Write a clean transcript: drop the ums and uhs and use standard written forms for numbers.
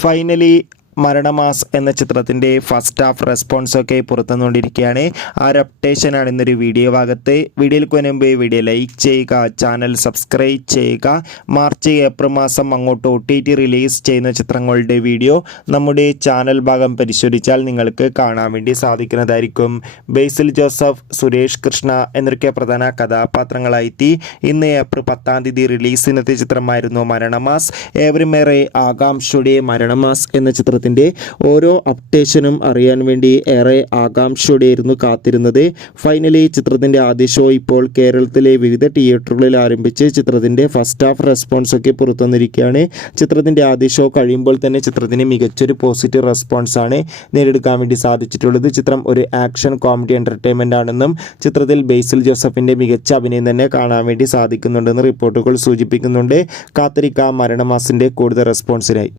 Finally Maranamass എന്ന ചിത്രത്തിൻ്റെ first half റെസ്പോൺസൊക്കെ പുറത്തുനിന്നുകൊണ്ടിരിക്കുകയാണ്. ആ ഒരു അപ്ഡേഷനാണ് ഇന്നൊരു വീഡിയോ ഭാഗത്ത്. വീഡിയോയിലേക്ക് മുൻപ് വീഡിയോ ലൈക്ക് ചെയ്യുക, ചാനൽ സബ്സ്ക്രൈബ് ചെയ്യുക. മാർച്ച് ഏപ്രിൽ മാസം അങ്ങോട്ട് OTT റിലീസ് ചെയ്യുന്ന ചിത്രങ്ങളുടെ വീഡിയോ നമ്മുടെ ചാനൽ ഭാഗം പരിശോധിച്ചാൽ നിങ്ങൾക്ക് കാണാൻ വേണ്ടി സാധിക്കുന്നതായിരിക്കും. ബേസിൽ ജോസഫ്, സുരേഷ് കൃഷ്ണ എന്നൊക്കെ പ്രധാന കഥാപാത്രങ്ങളായിട്ട് ഇന്ന് ഏപ്രിൽ 10 റിലീസിനെത്തിയ ചിത്രമായിരുന്നു മരണമാസ്. ഏവരുമേറെ ആകാംക്ഷയുടെ മരണമാസ് എന്ന ചിത്രത്തിൽ ഓരോ അപ്ഡേഷനും അറിയാൻ വേണ്ടി ഏറെ ആകാംക്ഷയോടെയായിരുന്നു കാത്തിരുന്നത്. ഫൈനലി ചിത്രത്തിൻ്റെ ആദ്യ ഷോ ഇപ്പോൾ കേരളത്തിലെ വിവിധ തിയേറ്ററുകളിൽ ആരംഭിച്ച് ചിത്രത്തിൻ്റെ ഫസ്റ്റ് ഹാഫ് റെസ്പോൺസ് ഒക്കെ പുറത്തുവന്നിരിക്കുകയാണ്. ചിത്രത്തിൻ്റെ ആദ്യ ഷോ കഴിയുമ്പോൾ തന്നെ ചിത്രത്തിന് മികച്ചൊരു പോസിറ്റീവ് റെസ്പോൺസാണ് നേടിയെടുക്കാൻ വേണ്ടി സാധിച്ചിട്ടുള്ളത്. ചിത്രം ഒരു ആക്ഷൻ കോമഡി എൻ്റർടൈൻമെൻ്റ് ആണെന്നും ചിത്രത്തിൽ ബേസിൽ ജോസഫിൻ്റെ മികച്ച അഭിനയം തന്നെ കാണാൻ വേണ്ടി സാധിക്കുന്നുണ്ടെന്ന് റിപ്പോർട്ടുകൾ സൂചിപ്പിക്കുന്നുണ്ട്. കാത്തിരിക്കാം മരണമാസിൻ്റെ കൂടുതൽ റെസ്പോൺസിനായി.